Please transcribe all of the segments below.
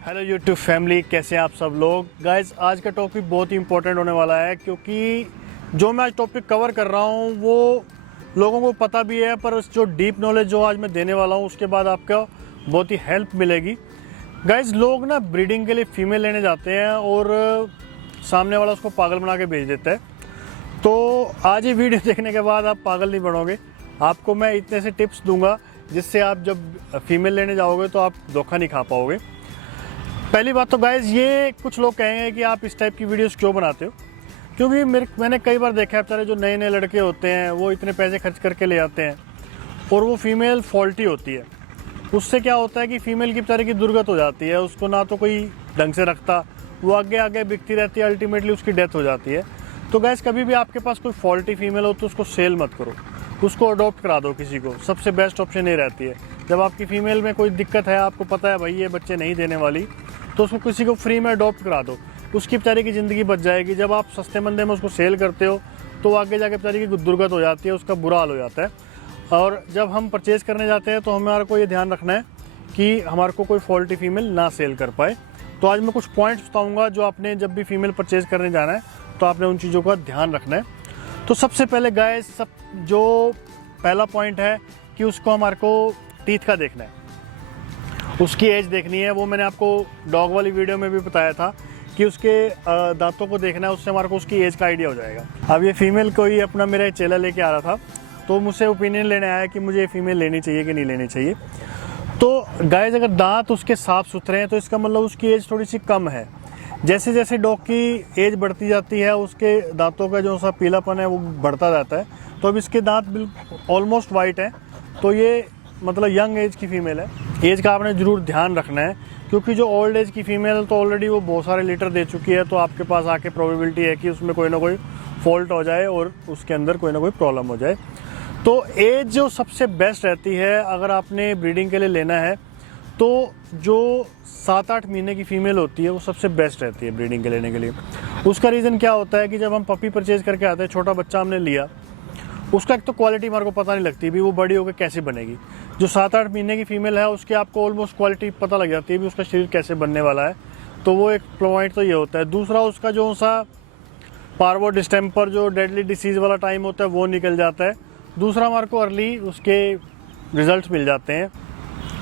Hello YouTube family, कैसे हैं आप सब लोग। गाइस, आज का टॉपिक बहुत ही इंपॉर्टेंट होने वाला है क्योंकि जो मैं आज टॉपिक कवर कर रहा हूँ वो लोगों को पता भी है, पर जो डीप नॉलेज जो आज मैं देने वाला हूँ उसके बाद आपको बहुत ही हेल्प मिलेगी। गाइस, लोग ना ब्रीडिंग के लिए फीमेल लेने जाते हैं और सामने वाला उसको पागल बना के भेज देता है। तो आज ये वीडियो देखने के बाद आप पागल नहीं बनोगे। आपको मैं इतने से टिप्स दूंगा जिससे आप जब फीमेल लेने जाओगे तो आप धोखा नहीं खा पाओगे। पहली बात तो गाइज, ये कुछ लोग कहेंगे कि आप इस टाइप की वीडियोस क्यों बनाते हो, क्योंकि मैंने कई बार देखा है बेचारे जो नए नए लड़के होते हैं वो इतने पैसे खर्च करके ले आते हैं और वो फीमेल फॉल्टी होती है। उससे क्या होता है कि फ़ीमेल की बेचारे की दुर्गत हो जाती है, उसको ना तो कोई ढंग से रखता, वो आगे आगे बिकती रहती है, अल्टीमेटली उसकी डेथ हो जाती है। तो गैस, कभी भी आपके पास कोई फॉल्टी फीमेल हो तो उसको सेल मत करो, उसको अडॉप्ट करा दो किसी को। सबसे बेस्ट ऑप्शन ये रहती है। जब आपकी फ़ीमेल में कोई दिक्कत है, आपको पता है भाई ये बच्चे नहीं देने वाली, तो उसको किसी को फ्री में अडॉप्ट करा दो, उसकी बेचारी की ज़िंदगी बच जाएगी। जब आप सस्ते मंदे में उसको सेल करते हो तो आगे जाके बेचारी की दुर्गत हो जाती है, उसका बुरा हाल हो जाता है। और जब हम परचेज़ करने जाते हैं तो हमारे को ये ध्यान रखना है कि हमारे को कोई फॉल्टी फीमेल ना सेल कर पाए। तो आज मैं कुछ पॉइंट्स बताऊंगा जो आपने जब भी फीमेल परचेज़ करने जाना है तो आपने उन चीज़ों का ध्यान रखना है। तो सबसे पहले गाइस, जो पहला पॉइंट है कि उसको हमारे को टीथ का देखना है, उसकी एज देखनी है। वो मैंने आपको डॉग वाली वीडियो में भी बताया था कि उसके दांतों को देखना है, उससे हमारे को उसकी एज का आइडिया हो जाएगा। अब ये फीमेल को ही अपना मेरा चेला लेके आ रहा था, तो मुझसे ओपिनियन लेने आया कि मुझे फीमेल लेनी चाहिए कि नहीं लेनी चाहिए। तो गाइस, अगर दांत उसके साफ़ सुथरे हैं तो इसका मतलब उसकी एज थोड़ी सी कम है। जैसे जैसे डॉग की एज बढ़ती जाती है उसके दांतों का जो सा पीलापन है वो बढ़ता जाता है। तो अब इसके दांत बिल्कुल ऑलमोस्ट वाइट हैं, तो ये मतलब यंग एज की फ़ीमेल है। एज का आपने ज़रूर ध्यान रखना है, क्योंकि जो ओल्ड एज की फ़ीमेल तो ऑलरेडी वो बहुत सारे लीटर दे चुकी है, तो आपके पास आके प्रोबेबिलिटी है कि उसमें कोई ना कोई फॉल्ट हो जाए और उसके अंदर कोई ना कोई प्रॉब्लम हो जाए। तो एज जो सबसे बेस्ट रहती है अगर आपने ब्रीडिंग के लिए लेना है, तो जो 7-8 महीने की फ़ीमेल होती है वो सबसे बेस्ट रहती है ब्रीडिंग के लेने के लिए। उसका रीज़न क्या होता है कि जब हम पपी परचेज़ करके आते हैं, छोटा बच्चा हमने लिया, उसका एक तो क्वालिटी हमारे को पता नहीं लगती भी वो बड़ी होकर कैसे बनेगी। जो 7-8 महीने की फ़ीमेल है उसकी आपको ऑलमोस्ट क्वालिटी पता लग जाती है भी उसका शरीर कैसे बनने वाला है। तो वो एक पॉइंट तो ये होता है। दूसरा, उसका जो सा पार्वो डिस्टेम्पर जो डेडली डिसीज़ वाला टाइम होता है वो निकल जाता है। दूसरा, हमारे को अर्ली उसके रिजल्ट्स मिल जाते हैं।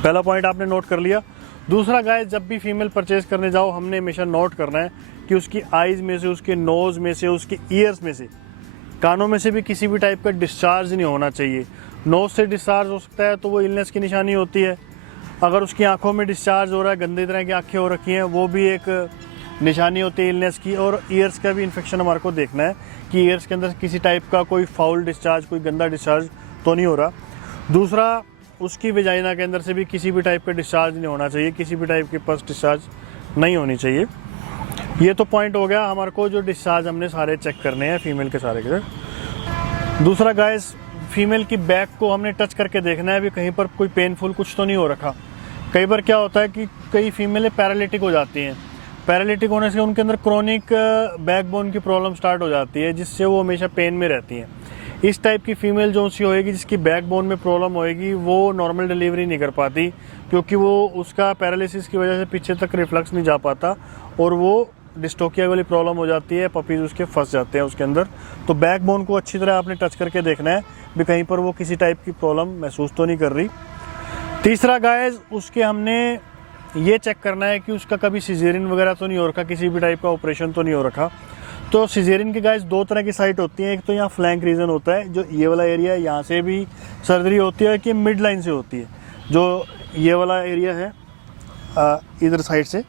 पहला पॉइंट आपने नोट कर लिया। दूसरा गाइस, जब भी फीमेल परचेज़ करने जाओ हमने हमेशा नोट करना है कि उसकी आइज़ में से, उसके नोज़ में से, उसके ईयर्स में से, कानों में से भी किसी भी टाइप का डिस्चार्ज नहीं होना चाहिए। नोज़ से डिस्चार्ज हो सकता है तो वो इलनेस की निशानी होती है। अगर उसकी आंखों में डिस्चार्ज हो रहा है, गंदे तरह की आंखें हो रखी हैं, वो भी एक निशानी होती है इलनेस की। और ईयर्स का भी इन्फेक्शन हमारे को देखना है कि ईयर्स के अंदर किसी टाइप का कोई फाउल डिस्चार्ज, कोई गंदा डिस्चार्ज तो नहीं हो रहा। दूसरा, उसकी वेजाइना के अंदर से भी किसी भी टाइप का डिस्चार्ज नहीं होना चाहिए, किसी भी टाइप की पस डिस्चार्ज नहीं होनी चाहिए। ये तो पॉइंट हो गया हमारे को, जो डिस्चार्ज हमने सारे चेक करने हैं फीमेल के सारे के। दूसरा गाइस, फीमेल की बैक को हमने टच करके देखना है भी कहीं पर कोई पेनफुल कुछ तो नहीं हो रखा। कई बार क्या होता है कि कई फीमेलें पैरालिटिक हो जाती हैं। पैरालिटिक होने से उनके अंदर क्रोनिक बैकबोन की प्रॉब्लम स्टार्ट हो जाती है, जिससे वो हमेशा पेन में रहती हैं। इस टाइप की फ़ीमेल जो सी होएगी जिसकी बैकबोन में प्रॉब्लम होएगी वो नॉर्मल डिलीवरी नहीं कर पाती, क्योंकि वो उसका पैरालिसिस की वजह से पीछे तक रिफ्लक्स नहीं जा पाता और वो डिस्टोकिया वाली प्रॉब्लम हो जाती है, पपीज़ उसके फंस जाते हैं उसके अंदर। तो बैकबोन को अच्छी तरह आपने टच करके देखना है भी कहीं पर वो किसी टाइप की प्रॉब्लम महसूस तो नहीं कर रही। तीसरा गाइस, उसके हमने ये चेक करना है कि उसका कभी सिजेरियन वगैरह तो नहीं हो रखा, किसी भी टाइप का ऑपरेशन तो नहीं हो रखा। तो सिजेरियन की गाइस 2 तरह की साइट होती हैं। एक तो यहाँ फ्लैंक रीजन होता है, जो ये वाला एरिया है, यहाँ से भी सर्जरी होती है, कि मिड लाइन से होती है, जो ये वाला एरिया है इधर साइड से,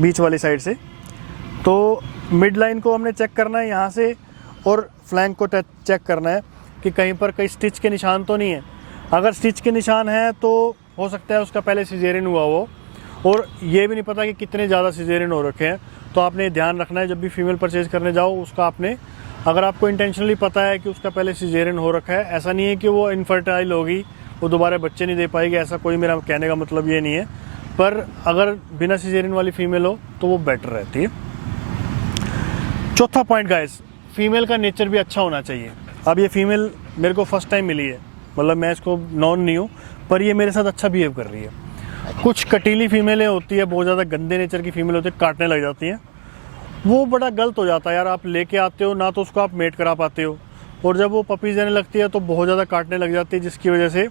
बीच वाली साइड से। तो मिड लाइन को हमने चेक करना है यहाँ से, और फ्लैंक को चेक करना है कि कहीं पर कहीं स्टिच के निशान तो नहीं है। अगर स्टिच के निशान हैं तो हो सकता है उसका पहले सिजेरियन हुआ हो, और ये भी नहीं पता कि कितने ज़्यादा सिजेरियन हो रखे हैं। तो आपने ध्यान रखना है जब भी फीमेल परचेज़ करने जाओ उसका आपने, अगर आपको इंटेंशनली पता है कि उसका पहले सिजेरियन हो रखा है, ऐसा नहीं है कि वो इनफर्टाइल होगी, वो दोबारा बच्चे नहीं दे पाएगी, ऐसा कोई मेरा कहने का मतलब ये नहीं है। पर अगर बिना सिजेरियन वाली फ़ीमेल हो तो वो बेटर रहती है। चौथा पॉइंट गाइस, फीमेल का नेचर भी अच्छा होना चाहिए। अब ये फीमेल मेरे को फर्स्ट टाइम मिली है, मतलब मैं इसको नॉन नहीं हूँ, पर ये मेरे साथ अच्छा बिहेव कर रही है। कुछ कटीली फीमेलें होती है, बहुत ज़्यादा गंदे नेचर की फीमेल होती है, काटने लग जाती हैं। वो बड़ा गलत हो जाता है यार। आप लेके आते हो ना तो उसको आप मेट करा पाते हो, और जब वो पपीज़ देने लगती है तो बहुत ज़्यादा काटने लग जाती है, जिसकी वजह से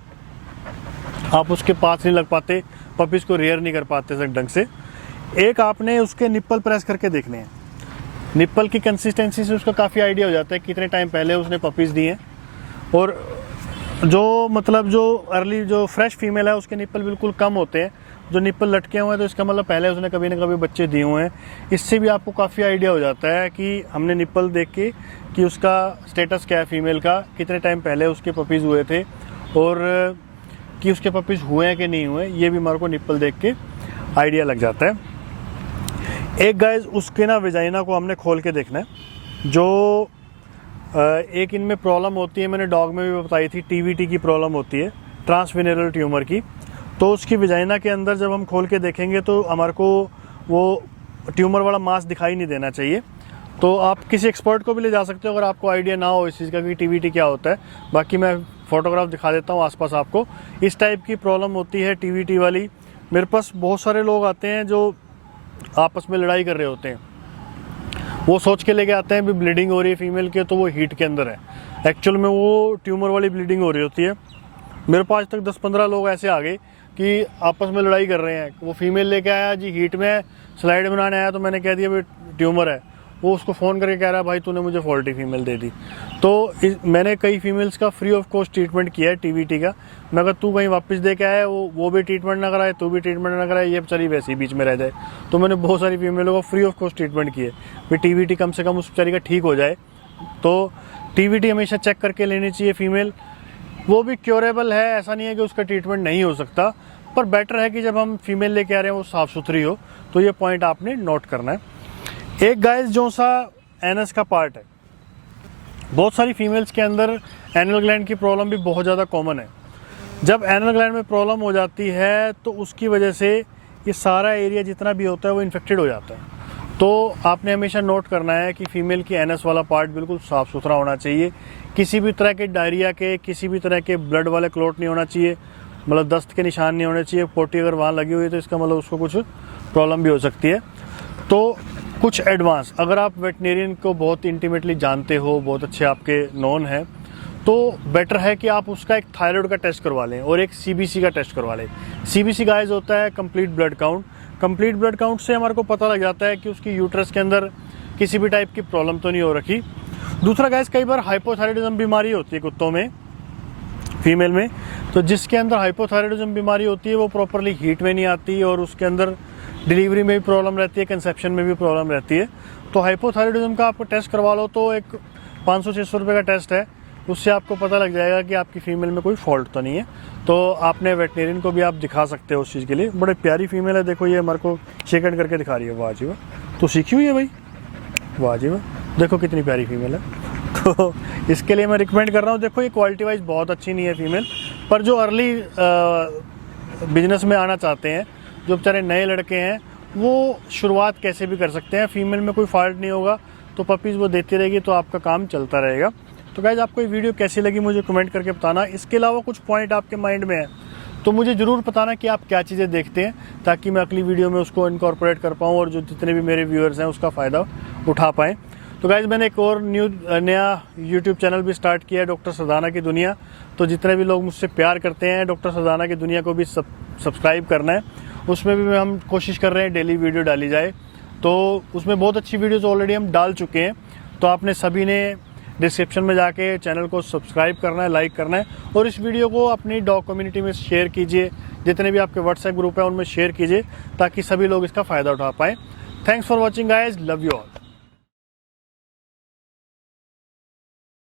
आप उसके पास नहीं लग पाते, पपीज़ को रेयर नहीं कर पाते सही ढंग से। एक आपने उसके निप्पल प्रेस करके देखने हैं। निप्पल की कंसिस्टेंसी से उसका काफ़ी आइडिया हो जाता है कितने टाइम पहले उसने पपीज़ दिए हैं। और जो मतलब जो अर्ली जो फ्रेश फीमेल है उसके निप्पल बिल्कुल कम होते हैं। जो निप्पल लटके हुए हैं तो इसका मतलब पहले उसने कभी ना कभी बच्चे दिए हुए हैं। इससे भी आपको काफ़ी आइडिया हो जाता है कि हमने निप्पल देख के कि उसका स्टेटस क्या है फीमेल का, कितने टाइम पहले उसके पपीज़ हुए थे और कि उसके पपीज़ हुए हैं कि नहीं हुए, ये भी हमारे को निप्पल देख के आइडिया लग जाता है। एक गाइस उसके ना वेजाइना को हमने खोल के देखना है। जो एक इनमें प्रॉब्लम होती है, मैंने डॉग में भी बताई थी, टीवीटी की प्रॉब्लम होती है, ट्रांसवेनरल ट्यूमर की। तो उसकी वेजाइना के अंदर जब हम खोल के देखेंगे तो हमारे को वो ट्यूमर वाला मास दिखाई नहीं देना चाहिए। तो आप किसी एक्सपर्ट को भी ले जा सकते हो अगर आपको आइडिया ना हो इस चीज़ का कि टीवीटी क्या होता है। बाकी मैं फ़ोटोग्राफ दिखा देता हूँ आसपास आपको। इस टाइप की प्रॉब्लम होती है टीवीटी वाली। मेरे पास बहुत सारे लोग आते हैं जो आपस में लड़ाई कर रहे होते हैं, वो सोच के लेके आते हैं भी ब्लीडिंग हो रही है फीमेल के, तो वो हीट के अंदर है। एक्चुअल में वो ट्यूमर वाली ब्लीडिंग हो रही होती है। मेरे पास तक 10-15 लोग ऐसे आ गए कि आपस में लड़ाई कर रहे हैं। वो फीमेल लेके आया जी हीट में, स्लाइड बनाने आया तो मैंने कह दिया भाई ट्यूमर है। वो उसको फ़ोन करके कह रहा है भाई तूने मुझे फॉल्टी फीमेल दे दी। तो मैंने कई फीमेल्स का फ्री ऑफ कॉस्ट ट्रीटमेंट किया है टीवीटी का। मैं अगर तू कहीं वापस दे के आया वो भी ट्रीटमेंट ना कराए, तू भी ट्रीटमेंट ना कराए, ये बेचारी वैसे ही बीच में रह जाए। तो मैंने बहुत सारी फीमेलों को फ्री ऑफ कॉस्ट ट्रीटमेंट किए भाई टीवीटी कम से कम उस बेचारी का ठीक हो जाए। तो टीवीटी हमेशा चेक करके लेनी चाहिए फीमेल। वो भी क्योरेबल है, ऐसा नहीं है कि उसका ट्रीटमेंट नहीं हो सकता, पर बेटर है कि जब हम फीमेल लेके आ रहे हैं वो साफ़ सुथरी हो। तो ये पॉइंट आपने नोट करना है। एक गाइस जो सा एनस का पार्ट है, बहुत सारी फीमेल्स के अंदर एनल ग्लैंड की प्रॉब्लम भी बहुत ज़्यादा कॉमन है। जब एनल ग्लैंड में प्रॉब्लम हो जाती है तो उसकी वजह से ये सारा एरिया जितना भी होता है वो इन्फेक्टेड हो जाता है। तो आपने हमेशा नोट करना है कि फ़ीमेल की एनस वाला पार्ट बिल्कुल साफ़ सुथरा होना चाहिए। किसी भी तरह के डायरिया के, किसी भी तरह के ब्लड वाले क्लोट नहीं होना चाहिए, मतलब दस्त के निशान नहीं होने चाहिए। पोटी अगर वहाँ लगी हुई है तो इसका मतलब उसको कुछ प्रॉब्लम भी हो सकती है। तो कुछ एडवांस, अगर आप वेटनेरियन को बहुत इंटीमेटली जानते हो, बहुत अच्छे आपके नॉन हैं, तो बेटर है कि आप उसका एक थायराइड का टेस्ट करवा लें और एक सीबीसी का टेस्ट करवा लें। सीबीसी गाइस होता है complete blood count. Complete blood count से हमारे को पता लग जाता है कि उसकी यूट्रस के अंदर किसी भी टाइप की प्रॉब्लम तो नहीं हो रखी। दूसरा गाइस, कई बार हाइपोथायराइडिज्म बीमारी होती है कुत्तों में, फीमेल में, तो जिसके अंदर हाइपोथायराइडिज्म बीमारी होती है वो प्रॉपरली हीट में नहीं आती और उसके अंदर डिलीवरी में भी प्रॉब्लम रहती है, कंसेप्शन में भी प्रॉब्लम रहती है। तो हाइपोथायराइडिज्म का आपको टेस्ट करवा लो, तो एक 500-600 रुपये का टेस्ट है, उससे आपको पता लग जाएगा कि आपकी फ़ीमेल में कोई फॉल्ट तो नहीं है। तो आपने वेटनेरियन को भी आप दिखा सकते हो उस चीज़ के लिए। बड़े प्यारी फीमेल है, देखो ये हमारे को शेक हैंड करके दिखा रही है। वाह जी वाह, तो सीखी हुई है भाई, वाह जी वाह, देखो कितनी प्यारी फीमेल है। तो इसके लिए मैं रिकमेंड कर रहा हूँ। देखो ये क्वालिटी वाइज बहुत अच्छी नहीं है फीमेल, पर जो अर्ली बिजनेस में आना चाहते हैं, जो बेचारे नए लड़के हैं, वो शुरुआत कैसे भी कर सकते हैं। फीमेल में कोई फॉल्ट नहीं होगा तो पपीज़ वो देती रहेगी, तो आपका काम चलता रहेगा। तो गाइज आपको ये वीडियो कैसी लगी मुझे कमेंट करके बताना। इसके अलावा कुछ पॉइंट आपके माइंड में है तो मुझे ज़रूर बताना कि आप क्या चीज़ें देखते हैं, ताकि मैं अगली वीडियो में उसको इनकॉर्पोरेट कर पाऊँ और जो जितने भी मेरे व्यूअर्स हैं उसका फ़ायदा उठा पाएँ। तो गाइज मैंने एक और नया यूट्यूब चैनल भी स्टार्ट किया है, डॉक्टर सरदाना की दुनिया। तो जितने भी लोग मुझसे प्यार करते हैं, डॉक्टर सरदाना की दुनिया को भी सब्सक्राइब करना है। उसमें भी हम कोशिश कर रहे हैं डेली वीडियो डाली जाए। तो उसमें बहुत अच्छी वीडियोस ऑलरेडी हम डाल चुके हैं। तो आपने सभी ने डिस्क्रिप्शन में जाके चैनल को सब्सक्राइब करना है, लाइक करना है और इस वीडियो को अपनी डॉग कम्युनिटी में शेयर कीजिए। जितने भी आपके व्हाट्सएप ग्रुप है उनमें शेयर कीजिए ताकि सभी लोग इसका फ़ायदा उठा पाएँ। Thanks for watching guys, love you all.